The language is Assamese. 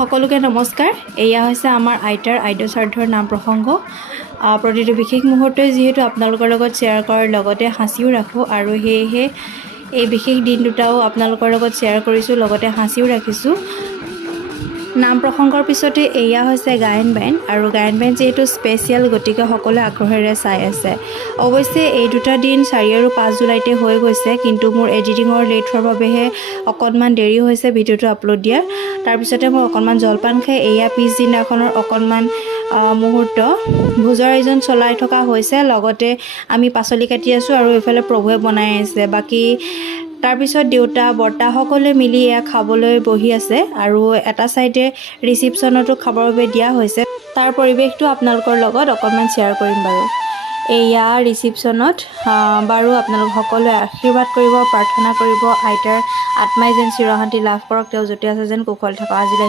সকলোকে নমস্কাৰ। এয়া হৈছে আমাৰ আইতাৰ আদ্যশ্ৰাদ্ধৰ নাম প্ৰসংগ। প্ৰতিটো বিশেষ মুহূৰ্তই যিহেতু আপোনালোকৰ লগত শ্বেয়াৰ কৰাৰ লগতে সাঁচিও ৰাখোঁ, আৰু সেয়েহে এই বিশেষ দিন দুটাও আপোনালোকৰ লগত শ্বেয়াৰ কৰিছোঁ, লগতে সাঁচিও ৰাখিছোঁ। নাম প্ৰসংগৰ পিছতে এয়া হৈছে গায়ন বায়ন, আৰু গায়ন বায়ন যিহেতু স্পেচিয়েল, গতিকে সকলোৱে আগ্ৰহেৰে চাই আছে। অৱশ্যে এই দুটা দিন 4 আৰু 5 জুলাইতে হৈ গৈছে, কিন্তু মোৰ এডিটিঙৰ লেট হোৱাৰ বাবেহে অকণমান দেৰি হৈছে ভিডিঅ'টো আপলোড দিয়াৰ। তাৰপিছতে মই অকণমান জলপান খাই এয়া পিছদিনাখনৰ অকণমান মুহূৰ্ত ভোজৰ আয়োজন চলাই থকা হৈছে। লগতে আমি পাচলি কাটি আছোঁ আৰু এইফালে প্ৰভুৱে বনাই আছে। বাকী তাৰপিছত দেউতা বৰ্তা সকলোৱে মিলি এয়া খাবলৈ বহি আছে, আৰু এটা চাইডে ৰিচিপশ্যনতো খাবৰ বাবে দিয়া হৈছে। তাৰ পৰিৱেশটো আপোনালোকৰ লগত অকণমান শ্বেয়াৰ কৰিম বাৰু। এয়া ৰিচিপশ্যনত বাৰু আপোনালোক সকলোৱে আশীৰ্বাদ কৰিব, প্ৰাৰ্থনা কৰিব, আইতাৰ আত্মাই যেন চিৰশান্তি লাভ কৰক, তেওঁ য'তে আছে যেন কুশল থাকক। আজিলৈ